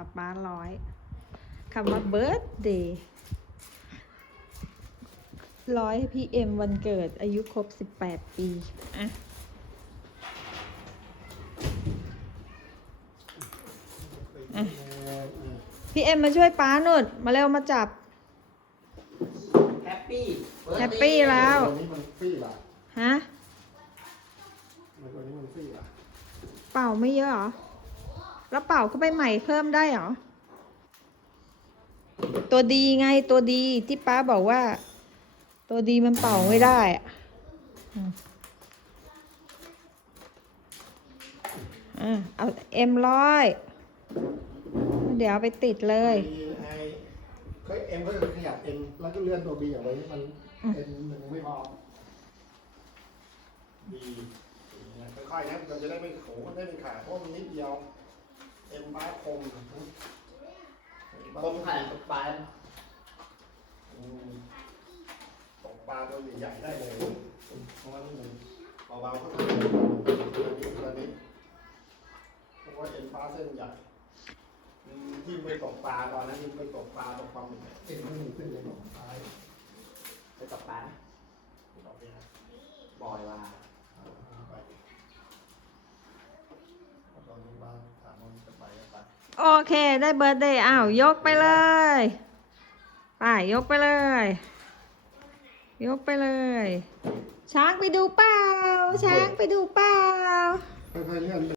ป้าป้าร้อยคำว่า birthday ร้อยพี่เอ็มวันเกิดอายุครบ18ปีอะอะพี่เอ็มมาช่วยป้าหนุดมาเร็วมาจับ แฮปปี้แฮปปี้แล้ว ตัวนี้มันฟรีล่ะฮะ ตัวนี้มันฟรีล่ะ เป่าไม่เยอะเหรอ แล้วเป่าเข้าไปใหม่เพิ่มได้เหรอ ตัวดีไงตัวดีที่ป้าบอกว่า ตัวดีมันเป่าไม่ได้อะอืมอะเอาเอ็มร้อยเดี๋ยวเอาไปติดเลยมีไอเคยเอ็มก็จะขยับเอ็มแล้วก็เลื่อนตัวบีออกไปให้มันอืมเป็นหนึ่งไม่พอบีค่อยๆนะเราจะได้ไม่โขมันได้เป็นขาเพราะมันนิดเดียว เอ็มบ้าคมคมผ่านตกปลายอืมตกปลาตัวใหญ่ๆได้เลยเพราะว่านี่มันเบาๆก็ทำได้ตัวนี้ตัวนี้เพราะว่าเอ็นฟ้าเส้นใหญ่อืมที่ไปตกปลาตอนนั้นที่ไปตกปลาตกปลาหมึกเอ็นมันมีขึ้นเลยตกปลาไปตกปลานะตกเนี่ยบอยว่าเอาไปเอาตอ นี้บ้านถามว่าจะไปก็ไปโอเค ได้เบิร์ดเดย์อ้าวยกไปเลยไปยกไปเลย ยกไปเลย ช้างไปดูเปล่าช้างไปดูเปล่า ค่อยๆเลื่อน